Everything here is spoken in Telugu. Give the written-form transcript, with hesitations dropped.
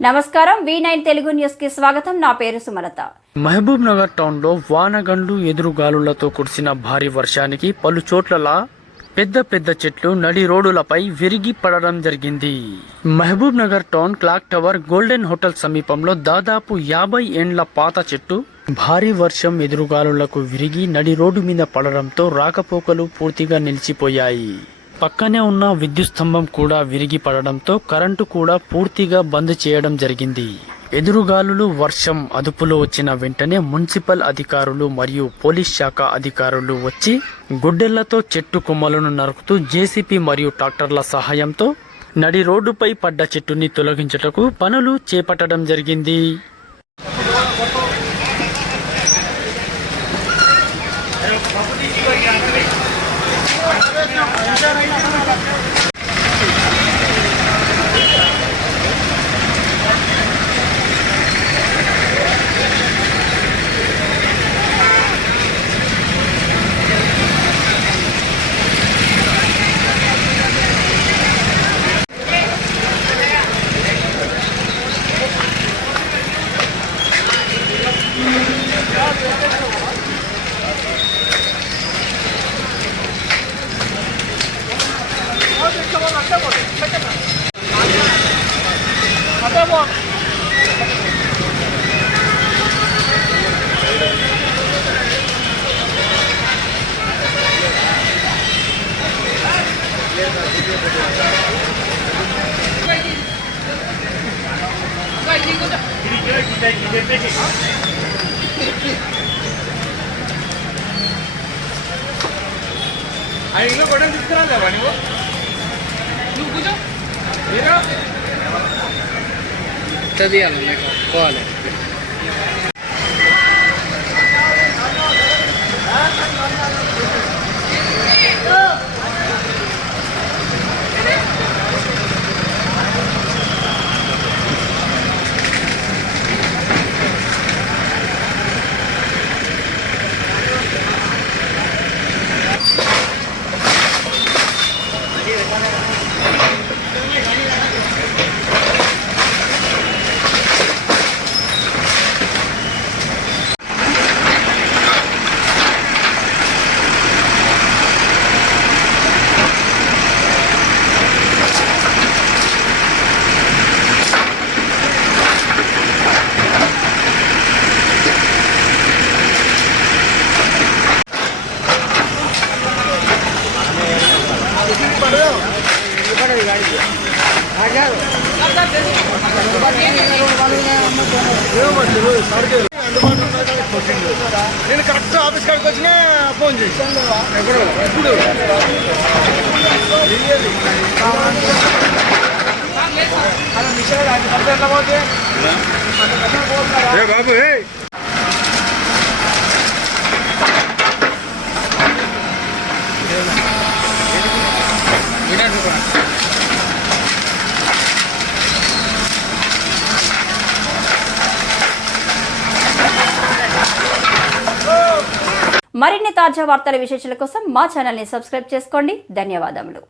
నమస్కారం V9 తెలుగు న్యూస్ కి స్వాగతం. నా పేరు సుమలత. మహబూబ్ నగర్ టౌన్ లో వానగండ్లు ఎదురుగాలులతో కురిసిన భారీ వర్షానికి పలు చోట్ల పెద్ద చెట్లు నడి రోడ్డులపై విరిగి పడడం జరిగింది. Mahbubnagar town clock tower golden hotel సమీపంలో దాదాపు 50 ఏండ్ల పాత చెట్టు భారీ వర్షం ఎదురుగాలులకు విరిగి నడి రోడ్డు మీద పడడంతో రాకపోకలు పూర్తిగా నిలిచిపోయాయి. పక్కనే ఉన్న విద్యుత్ స్తంభం కూడా విరిగి పడడంతో కరెంటు కూడా పూర్తిగా బంద్ చేయడం జరిగింది. ఎదురుగాలులు వర్షం అదుపులో వచ్చిన వెంటనే మున్సిపల్ అధికారులు మరియు పోలీస్ శాఖ అధికారులు వచ్చి గుడ్డెళ్లతో చెట్టు కొమ్మలను నరుకుతూ జేసీపీ మరియు ట్రాక్టర్ల సహాయంతో నడి రోడ్డుపై పడ్డ చెట్టుని తొలగించుటకు పనులు చేపట్టడం జరిగింది. ఇంట్లో గొడవ తీసుకురాలేవా నువ్వు కూర్చో చదివాలి పోవాలి. నేను కరెక్ట్ ఆఫీస్ కాడికి వచ్చినా ఫోన్ చేశాను. ఎప్పుడు బాబు మరిన్ని తాజా వార్తల విశేషాల కోసం మా ఛానల్ ని సబ్స్క్రైబ్ చేసుకోండి. ధన్యవాదములు.